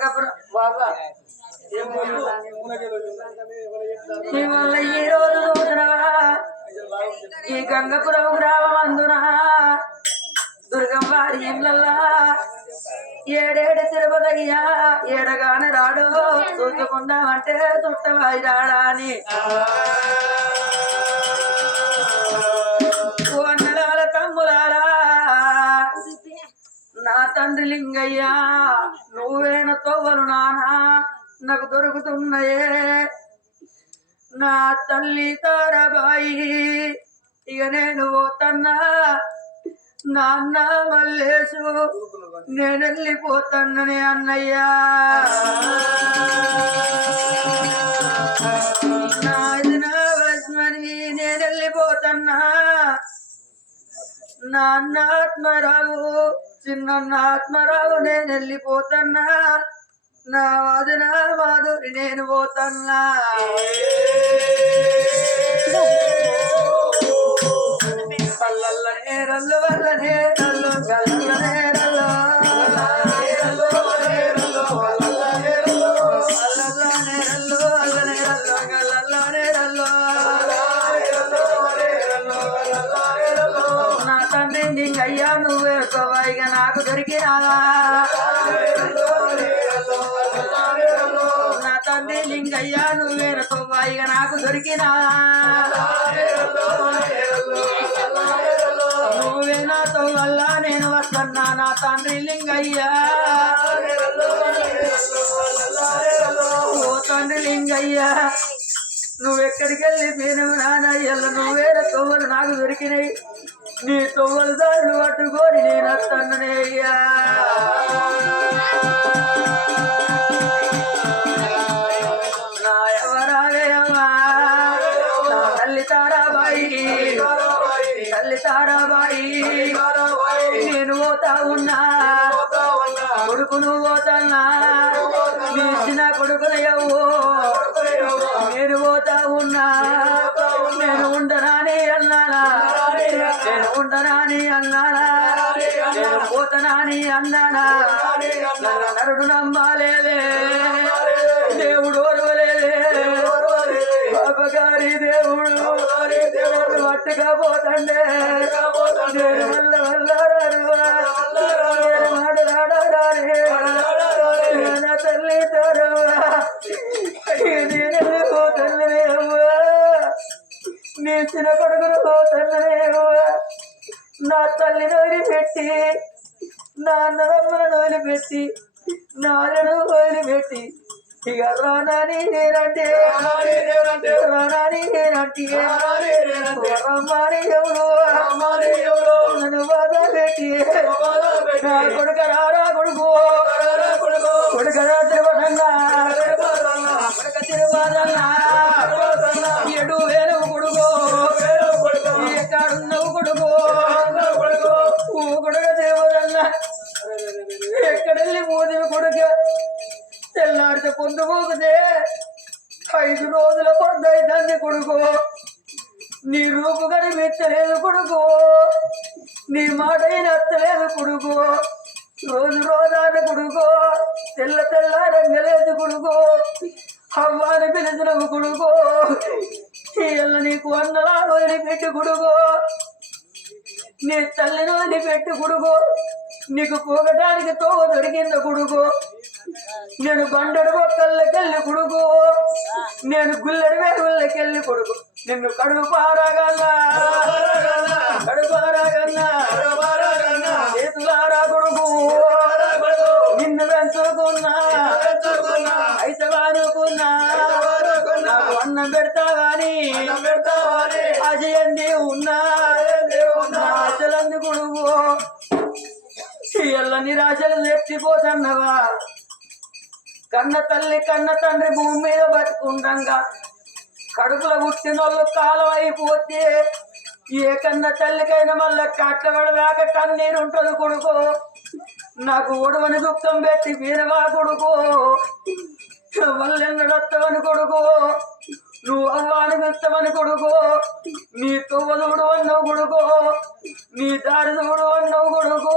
గంగపురం బాబా నీ వల్ల ఈ రోజు చూసినవా ఈ గంగపురం గ్రామం అందున దుర్గమ్మారి ఇళ్ళల్లా ఏడేడు తిరుపతయ్యా ఏడగాన రాడు చూసుకుందామంటే చుట్టవాయి రాడా అని అన్నలాల తమ్ములారా నా తండ్రి లింగయ్యా నువ్వేన తోవలు నానా నాకు దొరుకుతున్నాయే నా తల్లి తారాబాయి ఇక నేను పోతన్నా నాన్న మల్లేసు నేను వెళ్ళిపోతానని అన్నయ్యా నాదినవస్మని నేను వెళ్ళిపోతన్నా నాన్న ఆత్మరావు చిన్న ఆత్మరావు నేను వెళ్ళిపోతన్నా నా వదిన మాధురి నేను పోతన్నా కళ్ళల్లనే రల్లు వల్లనే రల్లు కళ్ళనే రల్లు అల్లనే రల్లు అల్లనే రల్లు కళ్ళల్లనే రల్లు నా తండ్రి నీకయ్యా నువ్వే ఇక నాకు దొరికినాలా నా తండ్రి లింగయ్యా నువ్వేన ఇక నాకు దొరికినా నువ్వే నాతో వల్ల నేను వస్తున్నా నా తండ్రి లింగయ్యా ఓ తండ్రి లింగయ్యా నువ్వెక్కడికి వెళ్ళి నేను నానయ్యల్ల నువ్వేన తొవ్వలు నాకు దొరికినాయి నీ తొవ్వలు దారులు పట్టుకొని నేను వస్తాననే అయ్యా నా ఎవరాలేమ్మా నా తల్లి తారాబాయి తల్లి తారాబాయి నేను పోతా ఉన్నా కొడుకును పోతాన్నా నీ చిన్న కొడుకునయ్యవు నేను పోతా ఉన్నా నేను ఉండరాని అన్నానా నేను ఉండరాని అన్నానా నేను పోతనాని అన్నానా నన్ను నరుడు నమ్మాలేదే దేవుడు ఓర్వలేదే బాబగారి దేవుడు నన్ను మట్టుగా పోతండే నేను వల్ల నేను మాట్లాడారే నా తల్లి తరవా నేను పోతల్లే అవ్వా నీ చిన్న కొడుకును పోతల్లే అవ్వా నా తల్లిని వదిలిపెట్టి నా అన్నదమ్ములను వదిలిపెట్టి నాన్నను వదిలిపెట్టి ఇక రానాని నేనంటే రానాని నేనంటే రమ్మాని ఎవరు నన్ను బాధ పెట్టి నా కొడుక రారా కొడుకు కొడుక తిరుపతంగా కొడుక తిరుపతంగా ఎడు వేరు కొడుకు ఎక్కడున్నావు కొడుకు కొడుక తిరుపతంగా ఎక్కడెళ్ళి మోదివి కొడుక తెల్లారితే పొందు పోకుతే 5 రోజుల పొందైతే కొడుకు నీ రూపు కనిపించలేదు కొడుకు నీ మాట నచ్చలేదు కొడుకు రోజు రోజాన కొడుకు తెల్ల రంగలేదు కొడుకు అవ్వాని పిలిచినవు కొడుకు ఇళ్ళ నీకు అన్నలా వదిలిపెట్టు కొడుకు నీ తల్లిని వదిలిపెట్టు కొడుకు నీకు పోగటానికి తోవ దొరికింద కొడుకు నేను బండడు బొక్కల్లకెళ్ళి కొడుకు నేను గుల్లడి వేరుళ్ళకెళ్ళి కొడుకు నిన్ను కడుపు పారాగల్లా చేతులారా కొడుకు నిన్ను పెంచుకున్నా అయితే అనుకున్నా నాకు అన్నం పెడతా గాని అజయంది ఉన్నా ఆశలంది కొడుకు ఎల్ల నిరాశలు తెచ్చిపోతున్నవా కన్న తల్లి కన్న తండ్రి భూమి మీద బతుకుండగా కడుపులో పుట్టినోళ్ళు కాలం అయిపోతే ఏ కన్న తల్లికైనా మళ్ళీ కట్టబడదాకా కన్నీరు ఉంటుంది కొడుకు నాకు ఒడవని దుఃఖం పెట్టి వీరవా కొడుకు వల్లెన్నడత్తవని కొడుకు నువ్వు అవ్వాని మెత్తవని కొడుకు నీ తొవ్వదుడు అన్నవు కొడుకు నీ దారి చూడు అన్నవు కొడుకు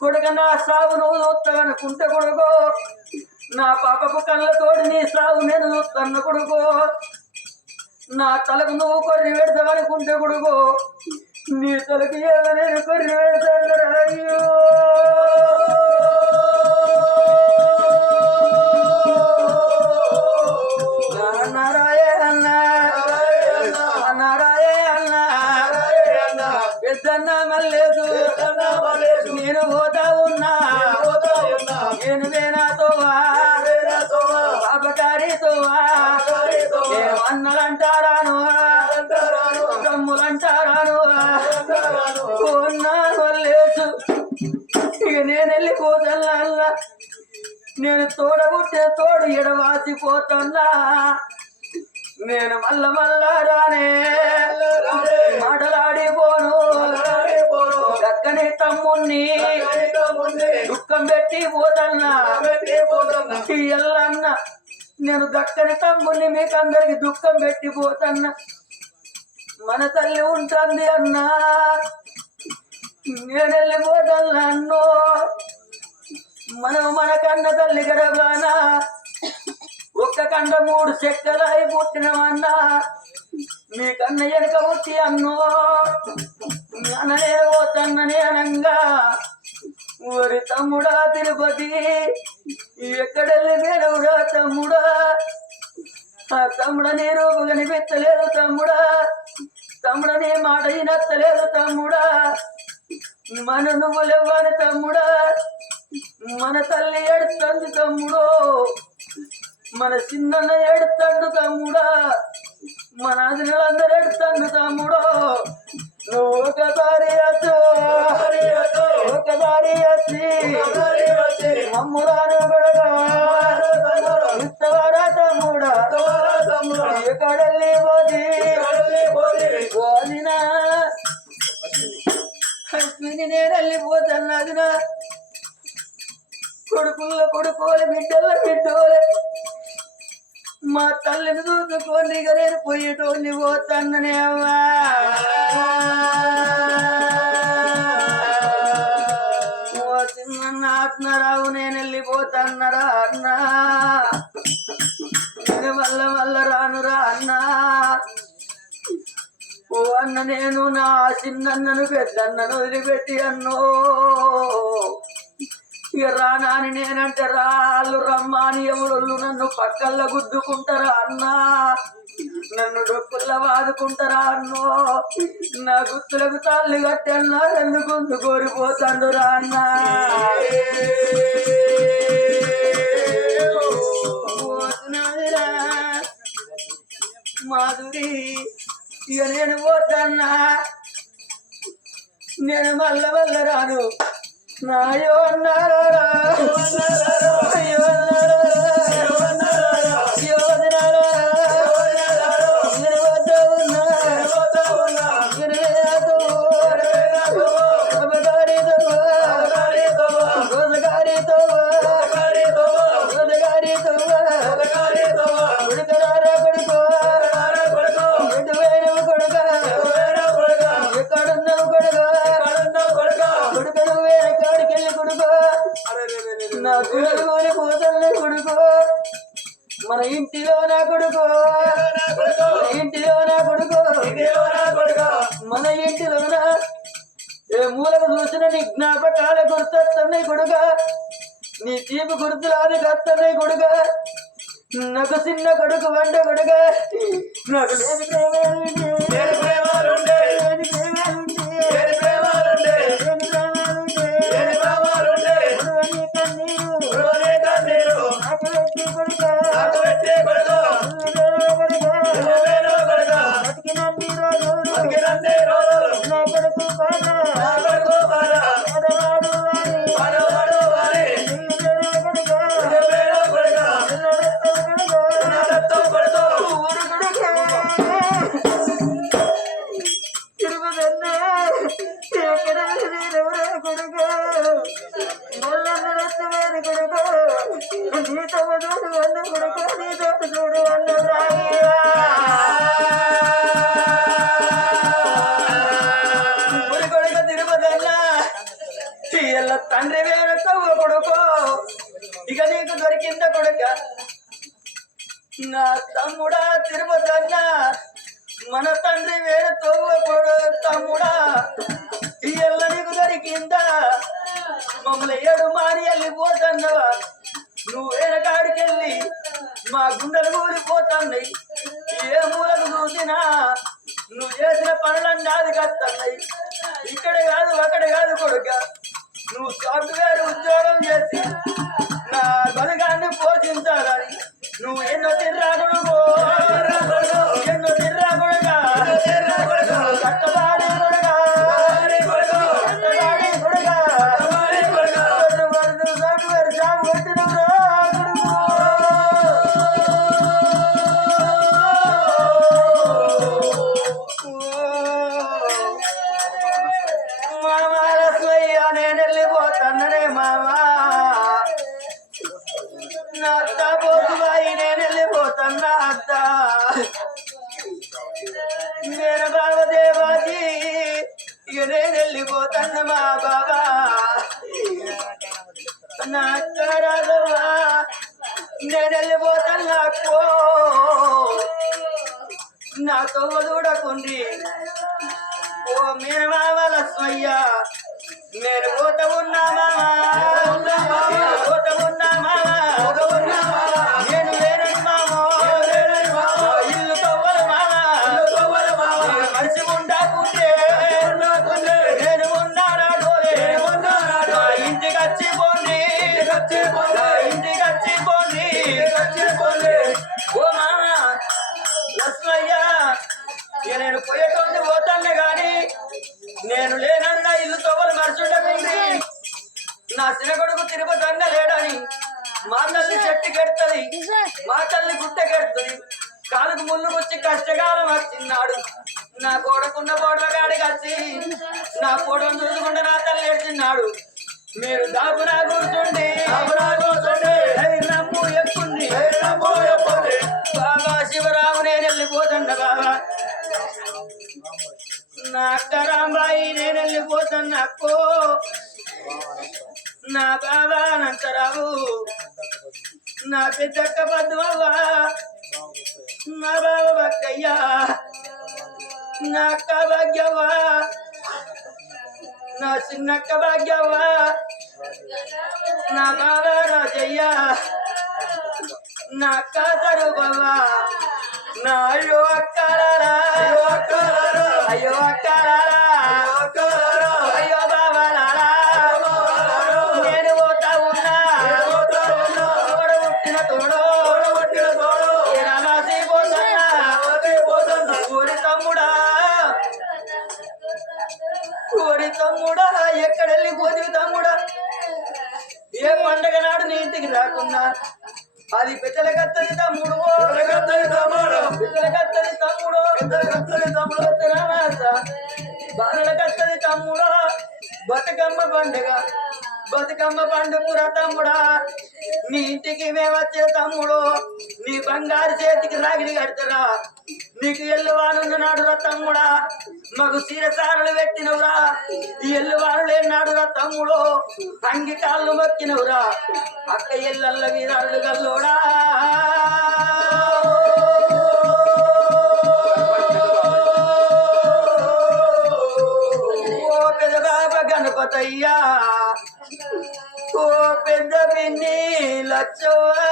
కొడుక నా సాగు నువ్వు చూస్తావనుకుంటే కొడుకో నా పాపకు కళ్ళతోటి నీ సాగు నేను చూస్తాను కొడుకో నా తలకు నువ్వు కొర్రి పెడతావనుకుంటే కొడుకో నీ తలకి ఏదో నేను కొర్రి పెడతాను అయ్యో పెద్దన్న మల్లేదు నేను పోతా ఉన్నా నేను వేనాతోవా బాబగారితోవా అన్నలంటారాను తమ్ములంటారాను లేదు ఇక నేను వెళ్ళిపోతాను అల్లా నేను తోడబుట్టే తోడు ఎడవాసిపోతున్నా నేను మళ్ళా రానే మాటలాడిపోను దక్కని తమ్ముణ్ణి దుఃఖం పెట్టి పోతన్నా ఎల్లన్న నేను దక్కని తమ్ముణ్ణి మీకు అందరికి దుఃఖం పెట్టి పోతన్నా మన తల్లి ఉంటుంది అన్నా నేను వెళ్ళిపోతన్నా అన్నో మనం మన కన్న తల్లి గడబానా ఒక్క కండ 3 చెక్కలై పుట్టినమన్నా మీ కన్న వెనక పుట్టి అన్నో అననే పోతన్ననే అనంగా ఓరి తమ్ముడా తిరుపతి ఎక్కడెళ్ళి వేరుగా తమ్ముడా ఆ తమ్ముడ నీ రూపు కనిపించలేదు తమ్ముడా తమ్ముడ నీ మాట వినత్తలేదు తమ్ముడా మన నువ్వు లేవని తమ్ముడా మన తల్లి ఏడుస్తుంది తమ్ముడు మన చిన్న ఏడుతాడు తమ్ముడా మన అదిలందరూ ఏడుతాడు తమ్ముడు నువ్వు ఒకసారి వచ్చి మమ్మురాను గొడగా ఇస్తవారా తమ్ముడా ఎక్కడెళ్ళి పోదినా నేను వెళ్ళిపోతున్నదినా కొడుకోలే బిడ్డోలే మా తల్లిని చూసుకొని ఇక నేను పోయేటోని పోతాననే అవ్వా చిన్న ఆత్మరావు నేను వెళ్ళిపోతాన్నరా అన్నా నేను మళ్ళ రానురా అన్నా ఓ అన్న నేను నా చిన్నన్నను పెద్దన్నను వదిలిపెట్టి అన్నో ఇక రానాని నేనంటే రాళ్ళు రమ్మాని ఎవరు నన్ను పక్కల్లో గుద్దుకుంటారా అన్నా నన్ను డొక్కుల్లో వాదుకుంటారా అన్నో నా గుర్తులకు తాళ్ళు కట్టి అన్నా ఎందుకు కోరిపోతాడు రా అన్నా మాధురి ఇక నేను పోతాన్నా నేను మళ్ళ రాను నాయో అన్నారా అయ్యో నా కొడుకు పోతలే కొడుకు మన ఇంటిలో నా కొడుకు ఇంటిలో నా కొడుకు మన ఇంటిలోన ఏ మూలకు చూసిన నీ జ్ఞాపకాల గుర్తొస్తున్నాయి కొడుక నీ తీపి గుర్తులాది కత్తన్నాయి కొడుక నాకు చిన్న కొడుకు వంట కొడుక నాకు తండ్రి ఇక నీకు దొరికింద కొడుక నా తమ్ముడా తిరుపతి అన్న మన తండ్రి వేరు తోడు తమ్ముడా ఈ ఎల్ల నీకు దొరికిందా మమ్మల్ని ఏడు మారి వెళ్ళిపోతున్నావా నువ్వు వెనకాడికెళ్ళి మా గుండెలు కూలిపోతున్నాయి ఏ మూలకు చూసినా నువ్వు చేసిన పనులన్నీ అది కస్తున్నాయి ఇక్కడ కాదు అక్కడ కాదు కొడుక నువ్వు సాఫ్ట్వేర్ ఉద్యోగం చేసి నా బలగాన్ని పోషించాలని నువ్వు ఎన్నో తిర్రా కొడుకు ఎన్నో తిర్రా కొడుక కట్టబాడి కొడుక కట్టబాడి కొడుక సాఫ్ట్వేర్ జాబ్ కొట్టినవురా నేను వెళ్ళిపోతాననే మామా నా అత్త పోతుబాయి నేను వెళ్ళిపోతాన్నా అత్త నేను బాబా దేవాజీ ఇక నేను వెళ్ళిపోతాన్న మా బాబా నా అక్క రాఘవా నేను వెళ్ళిపోతాను అక్కో నా తొవ్వ చూడకుండి ఓ మేనమావల స్వయ్య నేను పోత ఉన్నా పోత ఉన్నా నేను లేనని మామో ఇల్లు తవ్వలు మనిషి ఉండాకుంటే నేను ఉన్నారా ఇంటికి వచ్చి పోండి ఇంటికి వచ్చి పోండి ఓ మామ లక్ష్మయ్య నేను పోయేటోంది పోతానే గాని నేను లేనన్నా ఇల్లు తవ్వలు మర్చుండకుంది నా చిన్నకొడుకు తిరుపతి అన్న లేడని మా తల్లి చెట్టు కెడుతుంది మా తల్లి గుట్ట కెడుతుంది కాలుకు ముళ్ళు వచ్చి కష్టకాలం వచ్చిన్నాడు నా కొడుకున్న కోట్ల కాడికి వచ్చి నా ఫోటోను చూసుకుంటే నా తల్లి ఏడ్చిన్నాడు మీరు దాపునా కూర్చోండి నమ్ము ఎక్కుంది బాబా శివరాము నేను వెళ్ళిపోతుండ బాబా నా అక్క రాంబాయి నేను వెళ్ళిపోతున్నా అక్కో నా బాబా అనంతరావు నా పెద్దక్క పద్మవ్వ నా బాబా బక్కయ్య నా అక్క భాగ్యవ్వ నా చిన్నక్క భాగ్యవ్వ నా బాబా రాజయ్య నా అక్క తరుబవ్వ నా అయ్యో అక్కలారా అయ్యో అక్కలారా అయ్యో బాబాలారా నేను పోతా ఉన్నా తోడ పుట్టిన తోడు కోరి తమ్ముడా ఎక్కడెళ్ళి పోతివి తమ్ముడా ఏ పండగ నాడు నీ ఇంటికి రాకున్నా అది పెద్దల కత్తది తమ్ముడు పిల్లల కత్తది తమ్ముడు బాలల కత్తది తమ్ముడు బతుకమ్మ పండుగ తమ్ముడా నీ ఇంటికి మేమొచ్చే తమ్ముడు నీ బంగారు చేతికి రాగిడి కడతారా నీకు ఎల్లువానున్న నాడురా తమ్ముడా మాకు చీరసారలు పెట్టినవురా ఈ ఎల్లువాను లేనాడురా తమ్ముడు అంగి కాళ్ళు మొక్కినవురా అక్క ఎల్లల్ల వీరాళ్ళు గల్లోడా ఓ పెద్ద బాబా గణపతయ్యా ఓ పెద్ద పిన్ని లచ్చవ్వా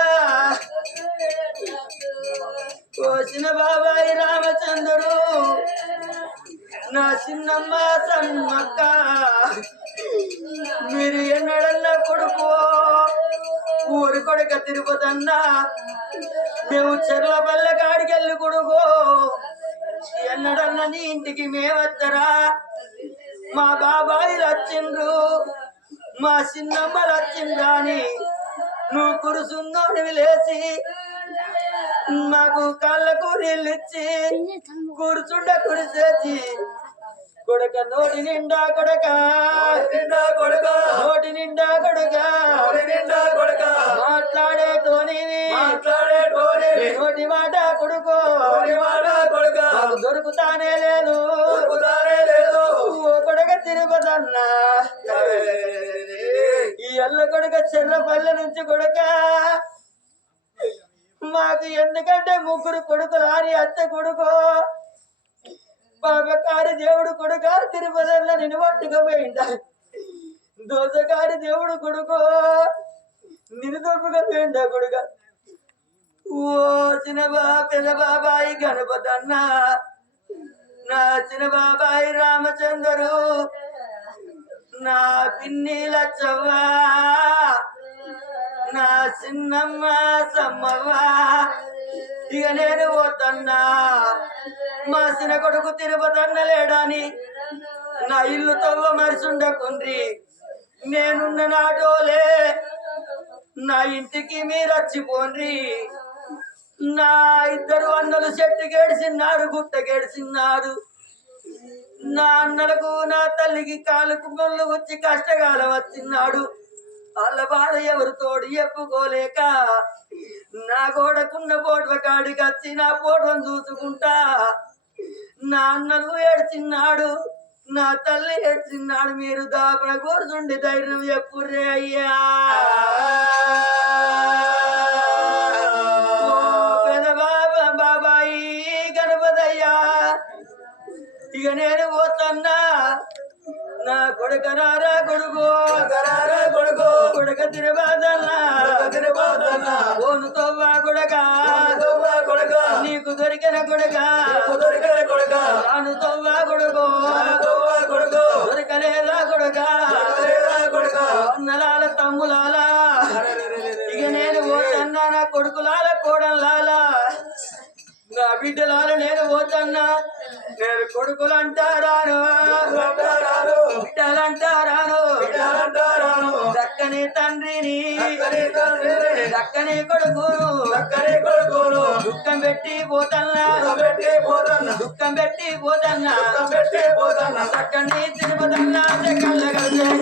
ఓ చిన్న బాబాయి రామచంద్రుడు నా చిన్నమ్మ సమ్మక్క మీరు ఎన్నడన్నా కొడుకు ఊరి కొడుక తిరుపతన్నా మేము చెర్ల పల్లె కాడికి వెళ్ళి కొడుకు ఎన్నడన్నా నీ ఇంటికి మేమత్తరా మా బాబాయి వచ్చిండ్రు మా చిన్నమ్మ వచ్చిండ్రా అని నువ్వు కురుసున్నోడివి లేచి మాకు కళ్ళకు నీళ్ళిచ్చి కూర్చుండ కురిసేసి కొడక నోటి నిండా కొడక నోటి నిండా కొడక మాట్లాడే టోనివి నోటి మాట కొడుకో దొరుకుతానే లేదు ఓ కొడక తిరుపతన్నా ఈ ఎల్ల కొడుక చెర్రపల్లె నుంచి కొడుక మాకు ఎందుకంటే ముగ్గురు కొడుకులు అని అత్త కొడుకు పాపకారి దేవుడు కొడుక తిరుపతిలో నిన్ను పట్టుకుపోయిండ దోసకారి దేవుడు కొడుకు నిన్ను తప్పుకపోయిండ కొడుక ఓ చిన్న పెద్ద బాబాయి గణపతి అన్న నా చిన్న బాబాయి రామచంద్రు నా పిన్ని లచ్చవ్వ నా చిన్నమ్మ సమ్మవ్వ ఇక నేను పోతన్నా మా చిన్న కొడుకు తిరుపతి అన్న లేడాని నా ఇల్లు తవ్వ మరిచుండకుండ్రి నేనున్న నాటోలే నా ఇంటికి మీరు వచ్చిపోండ్రి నా ఇద్దరు అన్నలు చెట్టుకేడిసిన్నారు గుట్టకేడిసిన్నారు నా అన్నలకు నా తల్లికి కాలుకు గొల్లు వచ్చి కష్టకాలం వచ్చినాడు వాళ్ళ బాధ ఎవరు తోడు చెప్పుకోలేక నా గోడకున్న పోటవ కాడికి వచ్చి నా పోటను చూసుకుంటా నా అన్నలు ఏడ్చిన్నాడు నా తల్లి ఏడ్చిన్నాడు మీరు దాపన కూర్చుండి ధైర్యం చెప్పుర్రే అయ్యా బాబాయి గణపతయ్యా ఇక నేను పోతన్నా నా కొడుక రారా కొడుకు కొడుక తిరువాదన్నా ఓను తవ్వా కొడక నీకు దొరికిన కొడుక రాను తవ్వా కొడుకు దొరకలేదా కొడుక అన్నలాల తమ్ములాల ఇక నేను పోతన్నా నా కొడుకులాల కోడలాలా నా బిడ్డలాల నేను పోతన్నా నేను కొడుకులంటారాను బిడ్డలంటారాను దక్కని తండ్రిని దక్కని కొడుకును దుఃఖం పెట్టి పోతన్నా దుఃఖం పెట్టి పోతన్నా దక్కని తిరుపతన్నా కళ్ళగల్లో